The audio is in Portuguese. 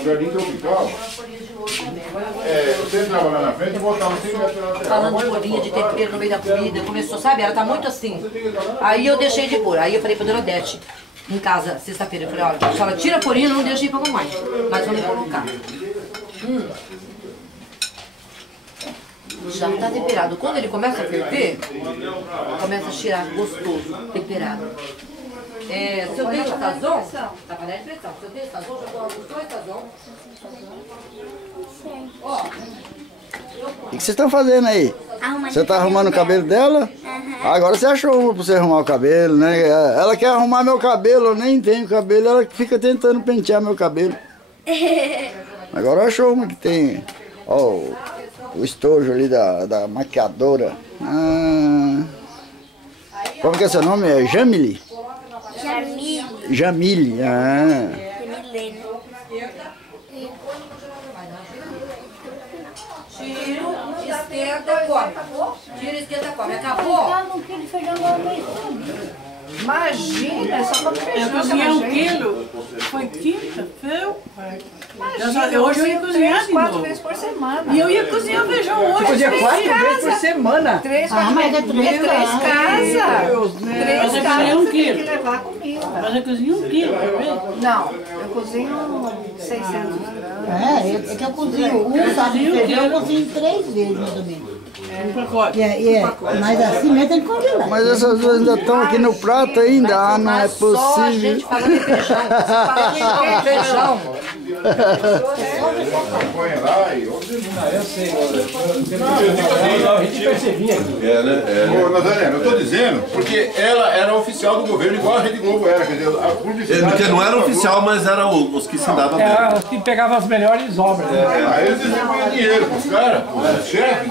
o jardim tropical. Você entrava lá na frente e voltava 5 metros na lateral. Falando de folhinha, de tempero no meio da comida, começou, sabe? Ela tá muito assim. Aí eu deixei de pôr. Aí eu falei pra Dona Odete, em casa, sexta-feira, eu falei, olha, se ela tira a folhinha, não deixa ir pra mamãe. Mas vamos colocar. Já tá temperado. Quando ele começa a ferver, começa a cheirar gostoso, temperado. Se eu tenho sazon, tá panela de pressão. Se eu tenho sazon, eu coloco os 2 sazon. Ó. O que vocês estão fazendo aí? Você tá arrumando o cabelo dela? Agora você achou uma pra você arrumar o cabelo, né? Ela quer arrumar meu cabelo, eu nem tenho cabelo, ela fica tentando pentear meu cabelo. Agora achou uma que tem, ó, o estojo ali da maquiadora. Como que é seu nome? É Jamile? Jamile. Tiro, esquenta, come. Tira, esquenta, come. Acabou? Imagina, é só pra feijão. Eu cozinhei 1 quilo. Foi quinta-feira. Hoje eu ia cozinhar de 4 novo. vezes por semana. E eu ia cozinhar feijão hoje. Você cozinha 4 vezes por semana? 3 casas. Mas eu cozinhei 1 Tem quilo. que levar comida. Mas eu cozinhei 1 quilo. Não, eu cozinho 600 gramas. É que eu cozinho um saco de feijão, eu cozinho 3 vezes, mais ou menos. Um pacote. Mas assim mesmo tem que congelar. Mas essas duas ainda estão aqui no prato ainda? Ah, não é Só a possível. gente falando em feijão. Você fala de feijão. Põe lá e... Eu sei, a gente percebia aqui. Ô, Nazaré, eu tô dizendo porque ela era oficial do governo igual a Rede Globo era, quer dizer, a publicidade... Porque não era oficial, mas era os que se davam bem. Era os que pegavam as melhores obras. Aí eles distribuíam dinheiro pros caras, pros chefes.